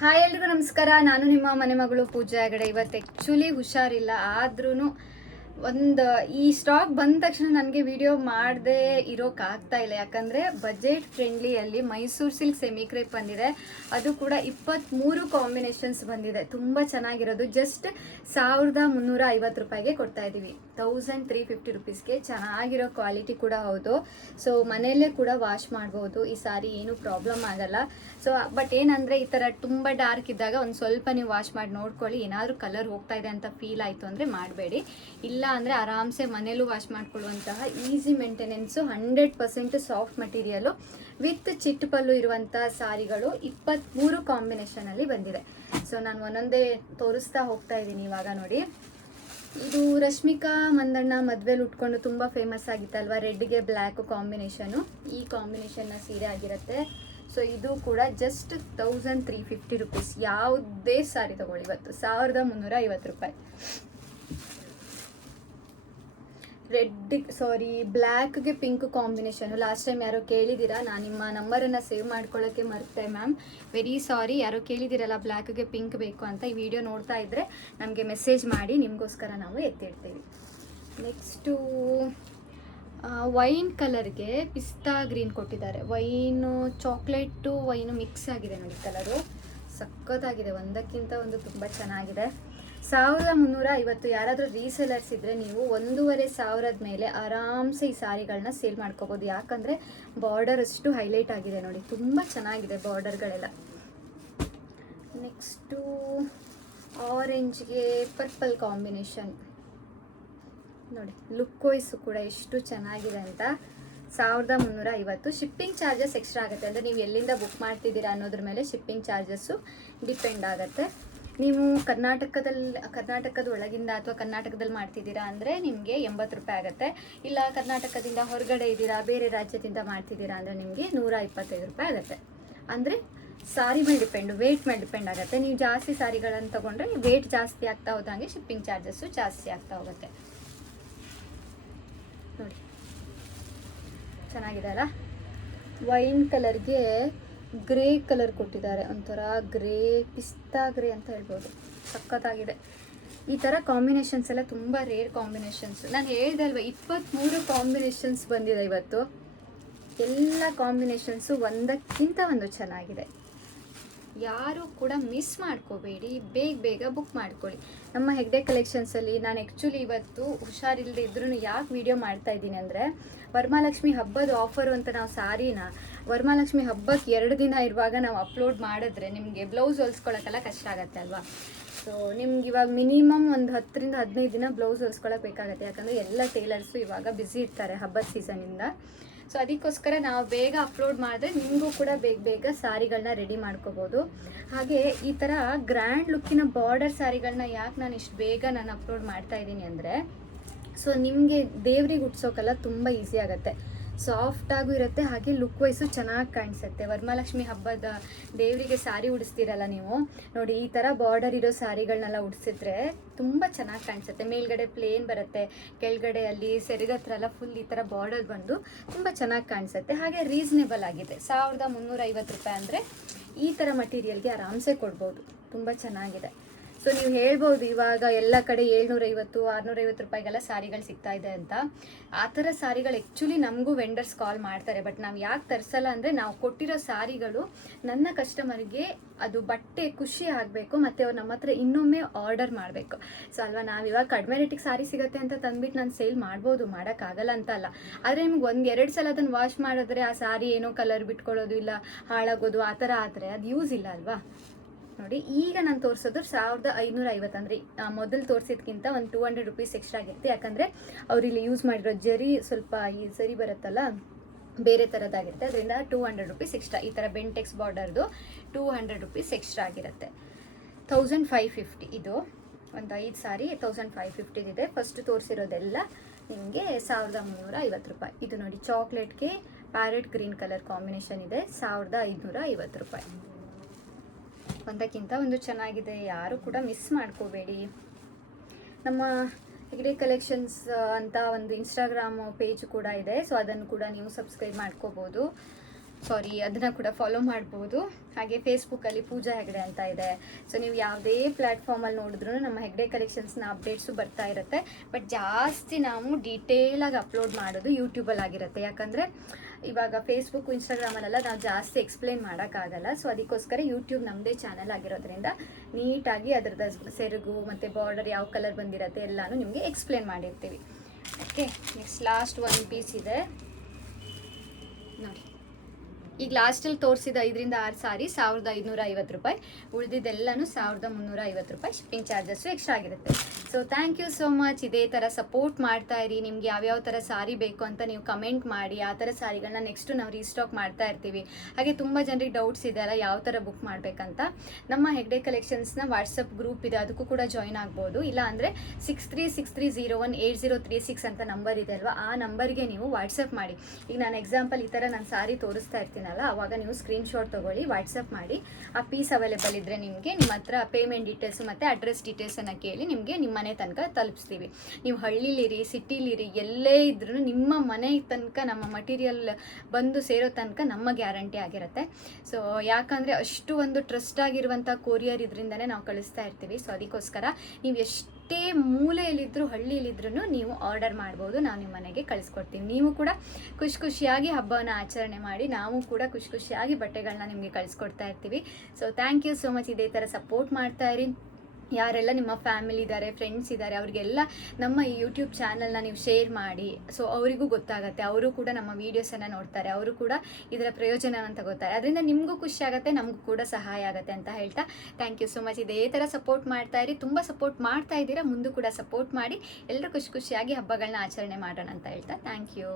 Hi ಎಲ್ರಿಗೂ ನಮಸ್ಕಾರ. ನಾನು ನಿಮ್ಮ ಮನೆ ಮಗಳು ಪೂಜಾ ಹೆಗಡೆ. ಇವತ್ತು ಆ್ಯಕ್ಚುಲಿ ಹುಷಾರಿಲ್ಲ, ಆದ್ರೂ ಈ ಸ್ಟಾಕ್ ಬಂದ ತಕ್ಷಣ ನನಗೆ ವಿಡಿಯೋ ಮಾಡದೆ ಇರೋಕ್ಕಾಗ್ತಾ ಇಲ್ಲ. ಯಾಕಂದರೆ ಬಜೆಟ್ ಫ್ರೆಂಡ್ಲಿಯಲ್ಲಿ ಮೈಸೂರು ಸಿಲ್ಕ್ ಸೆಮಿ ಕ್ರೇಪ್ ಬಂದಿದೆ. ಅದು ಕೂಡ 23 ಕಾಂಬಿನೇಷನ್ಸ್ ಬಂದಿದೆ. ತುಂಬ ಚೆನ್ನಾಗಿರೋದು. ಜಸ್ಟ್ 1350 ರೂಪಾಯಿಗೆ ಕೊಡ್ತಾ ಇದ್ದೀವಿ. 1350 ರುಪೀಸ್ಗೆ ಚೆನ್ನಾಗಿರೋ ಕ್ವಾಲಿಟಿ ಕೂಡ ಹೌದು. ಸೊ ಮನೆಯಲ್ಲೇ ಕೂಡ ವಾಶ್ ಮಾಡ್ಬೋದು. ಈ ಸಾರಿ ಏನು ಪ್ರಾಬ್ಲಮ್ ಆಗಲ್ಲ. ಸೊ ಬಟ್ ಏನಂದರೆ ಈ ಥರ ತುಂಬ ಡಾರ್ಕ್ ಇದ್ದಾಗ ಒಂದು ಸ್ವಲ್ಪ ನೀವು ವಾಶ್ ಮಾಡಿ ನೋಡ್ಕೊಳ್ಳಿ. ಏನಾದರೂ ಕಲರ್ ಹೋಗ್ತಾ ಇದೆ ಅಂತ ಫೀಲ್ ಆಯಿತು ಅಂದರೆ ಮಾಡಬೇಡಿ. ಇಲ್ಲ ಅಂದರೆ ಆರಾಮ್ಸೆ ಮನೇಲೂ ವಾಶ್ ಮಾಡ್ಕೊಳ್ಳುವಂತಹ easy maintenance 100% soft material with ಚಿಟ್ ಪಲ್ಲು ಇರುವಂಥ ಸಾರಿಗಳು 23 ಕಾಂಬಿನೇಷನಲ್ಲಿ ಬಂದಿದೆ. ಸೊ ನಾನು ಒಂದೊಂದೇ ತೋರಿಸ್ತಾ ಹೋಗ್ತಾ ಇದ್ದೀನಿ. ಇವಾಗ ನೋಡಿ, ಇದು ರಶ್ಮಿಕಾ ಮಂದಣ್ಣ ಮದುವೆಲಿ ಉಟ್ಕೊಂಡು ತುಂಬ ಫೇಮಸ್ ಆಗಿತ್ತಲ್ವ, ರೆಡ್ಗೆ ಬ್ಲ್ಯಾಕ್ ಕಾಂಬಿನೇಷನು. ಈ ಕಾಂಬಿನೇಷನ್ನ ಸೀರೆ ಆಗಿರುತ್ತೆ. ಸೊ ಇದು ಕೂಡ ಜಸ್ಟ್ 1350 ರುಪೀಸ್. ಯಾವುದೇ ಸಾರಿ ತಗೊಳ್ಳಿ ಇವತ್ತು 1350 ರೂಪಾಯಿ. ಬ್ಲ್ಯಾಕ್ಗೆ ಪಿಂಕ್ ಕಾಂಬಿನೇಷನು. ಲಾಸ್ಟ್ ಟೈಮ್ ಯಾರೋ ಕೇಳಿದ್ದೀರಾ, ನಾನು ನಿಮ್ಮ ನಂಬರನ್ನು ಸೇವ್ ಮಾಡ್ಕೊಳ್ಳೋಕ್ಕೆ ಮರ್ತೆ ಮ್ಯಾಮ್, ವೆರಿ ಸಾರಿ. ಯಾರೋ ಕೇಳಿದ್ದೀರಲ್ಲ ಬ್ಲ್ಯಾಕ್ಗೆ ಪಿಂಕ್ ಬೇಕು ಅಂತ. ಈ ವಿಡಿಯೋ ನೋಡ್ತಾ ಇದ್ದರೆ ನಮಗೆ ಮೆಸೇಜ್ ಮಾಡಿ, ನಿಮಗೋಸ್ಕರ ನಾವು ಎತ್ತಿಡ್ತೀವಿ. ನೆಕ್ಸ್ಟು ವೈನ್ ಕಲರ್ಗೆ ಪಿಸ್ತಾ ಗ್ರೀನ್ ಕೊಟ್ಟಿದ್ದಾರೆ. ವೈನು ಚಾಕ್ಲೇಟು ವೈನು ಮಿಕ್ಸ್ ಆಗಿದೆ ನೋಡಿ. ಕಲರು ಸಖತ್ತಾಗಿದೆ, ಒಂದಕ್ಕಿಂತ ಒಂದು ತುಂಬ ಚೆನ್ನಾಗಿದೆ. 1350. ಯಾರಾದರೂ ರೀಸೇಲರ್ಸ್ ಇದ್ದರೆ ನೀವು 1500 ಮೇಲೆ ಆರಾಮ್ಸೆ ಈ ಸಾರಿಗಳನ್ನ ಸೇಲ್ ಮಾಡ್ಕೋಬೋದು. ಯಾಕಂದರೆ ಬಾರ್ಡರ್ ಅಷ್ಟು ಹೈಲೈಟ್ ಆಗಿದೆ ನೋಡಿ, ತುಂಬ ಚೆನ್ನಾಗಿದೆ ಬಾರ್ಡರ್ಗಳೆಲ್ಲ. ನೆಕ್ಸ್ಟು ಆರೆಂಜ್ಗೆ ಪರ್ಪಲ್ ಕಾಂಬಿನೇಷನ್ ನೋಡಿ. ಲುಕ್ ವೈಸು ಕೂಡ ಎಷ್ಟು ಚೆನ್ನಾಗಿದೆ ಅಂತ. 1350. ಶಿಪ್ಪಿಂಗ್ ಚಾರ್ಜಸ್ ಎಕ್ಸ್ಟ್ರಾ ಆಗುತ್ತೆ. ಅಂದರೆ ನೀವು ಎಲ್ಲಿಂದ ಬುಕ್ ಮಾಡ್ತಿದ್ದೀರಾ ಅನ್ನೋದ್ರ ಮೇಲೆ ಶಿಪ್ಪಿಂಗ್ ಚಾರ್ಜಸ್ಸು ಡಿಪೆಂಡ್ ಆಗುತ್ತೆ. ನೀವು ಕರ್ನಾಟಕದ ಒಳಗಿಂದ ಅಥವಾ ಕರ್ನಾಟಕದಲ್ಲಿ ಮಾಡ್ತಿದ್ದೀರಾ ಅಂದರೆ ನಿಮಗೆ 80 ರೂಪಾಯಿ ಆಗುತ್ತೆ. ಇಲ್ಲ ಕರ್ನಾಟಕದಿಂದ ಹೊರಗಡೆ ಇದ್ದೀರಾ, ಬೇರೆ ರಾಜ್ಯದಿಂದ ಮಾಡ್ತಿದ್ದೀರಾ ಅಂದರೆ ನಿಮಗೆ 125 ರೂಪಾಯಿ ಆಗುತ್ತೆ. ಅಂದರೆ ಸಾರಿ ಮೇಲೆ ಡಿಪೆಂಡು, ವೇಟ್ ಮೇಲೆ ಡಿಪೆಂಡ್ ಆಗುತ್ತೆ. ನೀವು ಜಾಸ್ತಿ ಸಾರಿಗಳನ್ನು ತೊಗೊಂಡ್ರೆ ವೇಟ್ ಜಾಸ್ತಿ ಆಗ್ತಾ ಹೋದಂಗೆ ಶಿಪ್ಪಿಂಗ್ ಚಾರ್ಜಸ್ಸು ಜಾಸ್ತಿ ಆಗ್ತಾ ಹೋಗುತ್ತೆ ನೋಡಿ. ಚೆನ್ನಾಗಿದೆ ಅಲ್ಲ. ವೈನ್ ಕಲರ್ಗೆ ಗ್ರೇ ಕಲರ್ ಕೊಟ್ಟಿದ್ದಾರೆ. ಒಂಥರ ಗ್ರೇ, ಪಿಸ್ತಾ ಗ್ರೇ ಅಂತ ಹೇಳ್ಬೋದು. ಸಖತ್ತಾಗಿದೆ. ಈ ಥರ ಕಾಂಬಿನೇಷನ್ಸ್ ಎಲ್ಲ ತುಂಬ ರೇರ್ ಕಾಂಬಿನೇಷನ್ಸ್. ನಾನು ಹೇಳಿದೆ ಅಲ್ವ, 23 ಕಾಂಬಿನೇಷನ್ಸ್ ಬಂದಿದೆ ಇವತ್ತು. ಎಲ್ಲ ಕಾಂಬಿನೇಷನ್ಸು ಒಂದಕ್ಕಿಂತ ಒಂದು ಚೆನ್ನಾಗಿದೆ. ಯಾರು ಕೂಡ ಮಿಸ್ ಮಾಡ್ಕೋಬೇಡಿ, ಬೇಗ ಬುಕ್ ಮಾಡ್ಕೊಳ್ಳಿ. ನಮ್ಮ ಹೆಗ್ಡೆ ಕಲೆಕ್ಷನ್ಸಲ್ಲಿ ನಾನು ಆ್ಯಕ್ಚುಲಿ ಇವತ್ತು ಹುಷಾರಿಲ್ಲದೆ ಇದ್ರೂ ಯಾಕೆ ವಿಡಿಯೋ ಮಾಡ್ತಾ ಇದ್ದೀನಿ ಅಂದರೆ, ವರಮಹಾಲಕ್ಷ್ಮಿ ಹಬ್ಬದ ಆಫರು ಅಂತ ನಾವು ಸಾರಿನ ವರಮಹಾಲಕ್ಷ್ಮಿ ಹಬ್ಬಕ್ಕೆ 2 ದಿನ ಇರುವಾಗ ನಾವು ಅಪ್ಲೋಡ್ ಮಾಡಿದ್ರೆ ನಿಮಗೆ ಬ್ಲೌಸ್ ಹೊಲ್ಸ್ಕೊಳ್ಳೋಕ್ಕೆಲ್ಲ ಕಷ್ಟ ಆಗುತ್ತೆ ಅಲ್ವಾ. ಸೊ ನಿಮ್ಗೆ ಇವಾಗ ಮಿನಿಮಮ್ ಒಂದು 10 ರಿಂದ 15 ದಿನ ಬ್ಲೌಸ್ ಹೊಲ್ಸ್ಕೊಳ್ಳೋಕೆ ಬೇಕಾಗುತ್ತೆ. ಯಾಕಂದರೆ ಎಲ್ಲ ಟೇಲರ್ಸು ಇವಾಗ ಬ್ಯುಸಿ ಇರ್ತಾರೆ ಹಬ್ಬದ ಸೀಸನಿಂದ. ಸೊ ಅದಕ್ಕೋಸ್ಕರ ನಾವು ಬೇಗ ಅಪ್ಲೋಡ್ ಮಾಡಿದ್ರೆ ನಿಮಗೂ ಕೂಡ ಬೇಗ ಸಾರಿಗಳನ್ನ ರೆಡಿ ಮಾಡ್ಕೋಬೋದು. ಹಾಗೆ ಈ ಥರ ಗ್ರ್ಯಾಂಡ್ ಲುಕ್ಕಿನ ಬಾರ್ಡರ್ ಸಾರಿಗಳನ್ನ ಯಾಕೆ ನಾನು ಇಷ್ಟು ಬೇಗ ಅಪ್ಲೋಡ್ ಮಾಡ್ತಾ ಇದ್ದೀನಿ ಅಂದರೆ, ಸೊ ನಿಮಗೆ ದೇವ್ರಿಗೆ ಉಟ್ಸೋಕೆಲ್ಲ ತುಂಬ ಈಸಿ ಆಗುತ್ತೆ. ಸಾಫ್ಟಾಗೂ ಇರುತ್ತೆ, ಹಾಗೆ ಲುಕ್ ವೈಸು ಚೆನ್ನಾಗಿ ಕಾಣಿಸುತ್ತೆ. ವರಮಹಾಲಕ್ಷ್ಮಿ ಹಬ್ಬದ ದೇವರಿಗೆ ಸಾರಿ ಉಡಿಸ್ತೀರಲ್ಲ ನೀವು ನೋಡಿ, ಈ ಥರ ಬಾರ್ಡರ್ ಇರೋ ಸಾರಿಗಳನ್ನೆಲ್ಲ ಉಡಿಸಿದ್ರೆ ತುಂಬ ಚೆನ್ನಾಗಿ ಕಾಣಿಸುತ್ತೆ. ಮೇಲ್ಗಡೆ ಪ್ಲೇನ್ ಬರುತ್ತೆ, ಕೆಳಗಡೆ ಅಲ್ಲಿ ಸೆರಗ ಹತ್ರ ಎಲ್ಲ ಫುಲ್ ಈ ಥರ ಬಾರ್ಡರ್ ಬಂದು ತುಂಬ ಚೆನ್ನಾಗಿ ಕಾಣಿಸುತ್ತೆ. ಹಾಗೆ ರೀಸನೇಬಲ್ ಆಗಿದೆ. 1350 ರೂಪಾಯಿ ಅಂದರೆ ಈ ಥರ ಮಟೀರಿಯಲ್ಗೆ ಆರಾಮ್ಸೆ ಕೊಡ್ಬೋದು. ತುಂಬ ಚೆನ್ನಾಗಿದೆ. ಸೊ ನೀವು ಹೇಳ್ಬೋದು ಇವಾಗ ಎಲ್ಲ ಕಡೆ 750 650 ರೂಪಾಯಿಗೆಲ್ಲ ಸಾರಿಗಳು ಸಿಗ್ತಾ ಇದೆ ಅಂತ. ಆ ಥರ ಸಾರಿಗಳು ಆ್ಯಕ್ಚುಲಿ ನಮಗೂ ವೆಂಡರ್ಸ್ ಕಾಲ್ ಮಾಡ್ತಾರೆ. ಬಟ್ ನಾವು ಯಾಕೆ ತರಿಸಲ್ಲ ಅಂದರೆ, ನಾವು ಕೊಟ್ಟಿರೋ ಸಾರಿಗಳು ನನ್ನ ಕಸ್ಟಮರ್ಗೆ ಅದು ಬಟ್ಟೆ ಖುಷಿ ಆಗಬೇಕು, ಮತ್ತು ಅವ್ರು ನಮ್ಮ ಹತ್ರ ಇನ್ನೊಮ್ಮೆ ಆರ್ಡರ್ ಮಾಡಬೇಕು. ಸೊ ಅಲ್ವಾ, ನಾವು ಇವಾಗ ಕಡಿಮೆ ರೇಟಿಗೆ ಸಾರಿ ಸಿಗುತ್ತೆ ಅಂತ ತಂದ್ಬಿಟ್ಟು ನಾನು ಸೇಲ್ ಮಾಡ್ಬೋದು, ಮಾಡೋಕ್ಕಾಗಲ್ಲ ಅಂತ ಅಲ್ಲ. ಆದರೆ ನಿಮ್ಗೆ 1-2 ಸಲ ಅದನ್ನು ವಾಶ್ ಮಾಡಿದ್ರೆ ಆ ಸಾರಿ ಏನೋ ಕಲರ್ ಬಿಟ್ಕೊಳ್ಳೋದು ಇಲ್ಲ ಹಾಳಾಗೋದು ಆ ಥರ ಆದರೆ ಅದು ಯೂಸ್ ಇಲ್ಲ ಅಲ್ವಾ. ನೋಡಿ, ಈಗ ನಾನು ತೋರಿಸೋದು 1550. ಅಂದರೆ ಮೊದಲು ತೋರಿಸಿದ್ಕಿಂತ ಒಂದು 200 ರುಪೀಸ್ ಎಕ್ಸ್ಟ್ರಾ ಆಗಿರುತ್ತೆ. ಯಾಕಂದರೆ ಅವರಿಲ್ಲಿ ಯೂಸ್ ಮಾಡಿರೋ ಜರಿ ಸ್ವಲ್ಪ ಈ ಜರಿ ಬರುತ್ತಲ್ಲ ಬೇರೆ ಥರದ್ದಾಗಿರುತ್ತೆ, ಅದರಿಂದ 200 ರುಪೀಸ್ ಎಕ್ಸ್ಟ್ರಾ. ಈ ಥರ ಬೆಂಟೆಕ್ಸ್ ಬಾರ್ಡರ್ದು 200 ರುಪೀಸ್ ಎಕ್ಸ್ಟ್ರಾ ಆಗಿರುತ್ತೆ. 1550. ಇದು ಒಂದು 5 ಸಾರಿ 1550 ಇದೆ. ಫಸ್ಟ್ ತೋರಿಸಿರೋದೆಲ್ಲ ನಿಮಗೆ 1350 ರೂಪಾಯಿ. ಇದು ನೋಡಿ, ಚಾಕ್ಲೇಟ್ಗೆ ಪ್ಯಾರೆಟ್ ಗ್ರೀನ್ ಕಲರ್ ಕಾಂಬಿನೇಷನ್ ಇದೆ. 1550 ರೂಪಾಯಿ. ಒಂದಕ್ಕಿಂತ ಒಂದು ಚೆನ್ನಾಗಿದೆ. ಯಾರು ಕೂಡ ಮಿಸ್ ಮಾಡ್ಕೋಬೇಡಿ. ನಮ್ಮ ಹೆಗ್ಡೆ ಕಲೆಕ್ಷನ್ಸ್ ಅಂತ ಒಂದು ಇನ್ಸ್ಟಾಗ್ರಾಮ್ ಪೇಜ್ ಕೂಡ ಇದೆ. ಸೊ ಅದನ್ನು ಕೂಡ ನೀವು ಸಬ್ಸ್ಕ್ರೈಬ್ ಮಾಡ್ಕೋಬೋದು. ಸಾರಿ ಅದನ್ನು ಕೂಡ ಫಾಲೋ ಮಾಡ್ಬೋದು. ಹಾಗೆ ಫೇಸ್ಬುಕ್ಕಲ್ಲಿ ಪೂಜಾ ಹೆಗ್ಡೆ ಅಂತ ಇದೆ. ಸೊ ನೀವು ಯಾವುದೇ ಪ್ಲ್ಯಾಟ್ಫಾರ್ಮಲ್ಲಿ ನೋಡಿದ್ರೂ ನಮ್ಮ ಹೆಗ್ಡೆ ಕಲೆಕ್ಷನ್ಸ್ನ ಅಪ್ಡೇಟ್ಸು ಬರ್ತಾ ಇರುತ್ತೆ. ಬಟ್ ಜಾಸ್ತಿ ನಾವು ಡೀಟೇಲಾಗಿ ಅಪ್ಲೋಡ್ ಮಾಡೋದು ಯೂಟ್ಯೂಬಲ್ಲಿ ಆಗಿರುತ್ತೆ. ಯಾಕಂದರೆ ಇವಾಗ ಫೇಸ್ಬುಕ್ಕು ಇನ್ಸ್ಟಾಗ್ರಾಮಲ್ಲೆಲ್ಲ ನಾವು ಜಾಸ್ತಿ ಎಕ್ಸ್ಪ್ಲೇನ್ ಮಾಡೋಕ್ಕಾಗಲ್ಲ. ಸೊ ಅದಕ್ಕೋಸ್ಕರ ಯೂಟ್ಯೂಬ್ ನಮ್ಮದೇ ಚಾನಲ್ ಆಗಿರೋದ್ರಿಂದ ನೀಟಾಗಿ ಅದರದ್ದು ಸೆರಗು ಮತ್ತು ಬಾರ್ಡರ್ ಯಾವ ಕಲರ್ ಬಂದಿರುತ್ತೆ ಎಲ್ಲನೂ ನಿಮಗೆ ಎಕ್ಸ್ಪ್ಲೇನ್ ಮಾಡಿರ್ತೀವಿ. ಓಕೆ, ನೆಕ್ಸ್ಟ್ ಲಾಸ್ಟ್ ಒಂದು ಪೀಸ್ ಇದೆ ನೋಡಿ. ಈಗ ಲಾಸ್ಟಲ್ಲಿ ತೋರಿಸಿದ 5-6 ಸಾರಿ 1550 ರೂಪಾಯಿ, ಉಳಿದಿದ್ದೆಲ್ಲನೂ 1350 ರೂಪಾಯಿ. ಶಿಪ್ಪಿಂಗ್ ಚಾರ್ಜಸ್ಸು ಎಕ್ಸ್ಟ್ರಾ ಆಗಿರುತ್ತೆ. So thank you so much. ಇದೇ ಥರ ಸಪೋರ್ಟ್ ಮಾಡ್ತಾ ಇರಿ. ನಿಮ್ಗೆ ಯಾವ್ಯಾವ ಥರ ಸಾರಿ ಬೇಕು ಅಂತ ನೀವು ಕಮೆಂಟ್ ಮಾಡಿ. ಆ ಥರ ಸಾರಿಗಳನ್ನ ನೆಕ್ಸ್ಟು ನಾವು ರೀಸ್ಟಾಕ್ ಮಾಡ್ತಾ ಇರ್ತೀವಿ. ಹಾಗೆ ತುಂಬ ಜನರಿಗೆ ಡೌಟ್ಸ್ ಇದೆ ಅಲ್ಲ ಯಾವ ಥರ ಬುಕ್ ಮಾಡಬೇಕಂತ. ನಮ್ಮ ಹೆಗ್ಡೆ ಕಲೆಕ್ಷನ್ಸ್ನ ವಾಟ್ಸಪ್ ಗ್ರೂಪ್ ಇದೆ, ಅದಕ್ಕೂ ಕೂಡ ಜಾಯ್ನ್ ಆಗ್ಬೋದು. ಇಲ್ಲ ಅಂದರೆ 6363018036 ಅಂತ ನಂಬರ್ ಇದೆ ಅಲ್ವಾ, ಆ ನಂಬರ್ಗೆ ನೀವು ವಾಟ್ಸಪ್ ಮಾಡಿ. ಈಗ ನಾನು ಎಕ್ಸಾಂಪಲ್ ಈ ಥರ ನಾನು ಸಾರಿ ತೋರಿಸ್ತಾ ಇರ್ತೀನಿ, ಅವಾಗ ನೀವು ಸ್ಕ್ರೀನ್ಶಾಟ್ ತೊಗೊಳ್ಳಿ, ವಾಟ್ಸಪ್ ಮಾಡಿ. ಆ ಪೀಸ್ ಅವೈಲೇಬಲ್ ಇದ್ದರೆ ನಿಮಗೆ ನಿಮ್ಮ ಹತ್ರ ಪೇಮೆಂಟ್ ಡೀಟೇಲ್ಸು ಮತ್ತು ಅಡ್ರೆಸ್ ಡೀಟೇಲ್ಸನ್ನು ಕೇಳಿ ನಿಮಗೆ ನಿಮ್ಮ ಮನೆ ತನಕ ತಲುಪಿಸ್ತೀವಿ. ನೀವು ಹಳ್ಳಿಲಿರಿ ಸಿಟಿಲಿರಿ ಎಲ್ಲೇ ಇದ್ರೂ ನಿಮ್ಮ ಮನೆ ತನಕ ನಮ್ಮ ಮಟೀರಿಯಲ್ ಬಂದು ಸೇರೋ ತನಕ ನಮ್ಮ ಗ್ಯಾರಂಟಿ ಆಗಿರುತ್ತೆ. ಸೊ ಯಾಕಂದರೆ ಅಷ್ಟು ಒಂದು ಟ್ರಸ್ಟ್ ಆಗಿರುವಂಥ ಕೊರಿಯರ್ ಇದರಿಂದನೇ ನಾವು ಕಳಿಸ್ತಾ ಇರ್ತೀವಿ. ಸೊ ಅದಕ್ಕೋಸ್ಕರ ನೀವು ಎಷ್ಟೇ ಮೂಲೆಯಲ್ಲಿದ್ದರೂ ಹಳ್ಳಿಯಲ್ಲಿದ್ರೂ ನೀವು ಆರ್ಡರ್ ಮಾಡ್ಬೋದು, ನಾವು ನಿಮ್ಮ ಮನೆಗೆ ಕಳಿಸ್ಕೊಡ್ತೀವಿ. ನೀವು ಕೂಡ ಖುಷಿಯಾಗಿ ಹಬ್ಬವನ್ನು ಆಚರಣೆ ಮಾಡಿ, ನಾವು ಕೂಡ ಖುಷಿಯಾಗಿ ಬಟ್ಟೆಗಳನ್ನ ನಿಮಗೆ ಕಳಿಸ್ಕೊಡ್ತಾ ಇರ್ತೀವಿ. So thank you so much. ಇದೇ ಥರ ಸಪೋರ್ಟ್ ಮಾಡ್ತಾ ಇರಿ. ಯಾರೆಲ್ಲ ನಿಮ್ಮ ಫ್ಯಾಮಿಲಿ ಇದ್ದಾರೆ, ಫ್ರೆಂಡ್ಸ್ ಇದ್ದಾರೆ, ಅವರಿಗೆಲ್ಲ ನಮ್ಮ ಈ ಯೂಟ್ಯೂಬ್ ಚಾನಲ್ನ ನೀವು ಶೇರ್ ಮಾಡಿ. ಸೊ ಅವರಿಗೂ ಗೊತ್ತಾಗುತ್ತೆ, ಅವರು ಕೂಡ ನಮ್ಮ ವೀಡಿಯೋಸನ್ನು ನೋಡ್ತಾರೆ, ಅವರು ಕೂಡ ಇದರ ಪ್ರಯೋಜನವನ್ನು ತಗೋತಾರೆ. ಅದರಿಂದ ನಿಮಗೂ ಖುಷಿ ಆಗುತ್ತೆ, ನಮಗೂ ಕೂಡ ಸಹಾಯ ಆಗುತ್ತೆ ಅಂತ ಹೇಳ್ತಾ ಥ್ಯಾಂಕ್ ಯು ಸೋ ಮಚ್. ಇದೇ ಥರ ಸಪೋರ್ಟ್ ಮಾಡ್ತಾ ಇರಿ. ತುಂಬ ಸಪೋರ್ಟ್ ಮಾಡ್ತಾ ಇದ್ದೀರಾ, ಮುಂದೂ ಕೂಡ ಸಪೋರ್ಟ್ ಮಾಡಿ. ಎಲ್ಲರೂ ಖುಷಿಯಾಗಿ ಹಬ್ಬಗಳನ್ನ ಆಚರಣೆ ಮಾಡೋಣ ಅಂತ ಹೇಳ್ತಾ ಥ್ಯಾಂಕ್ ಯು.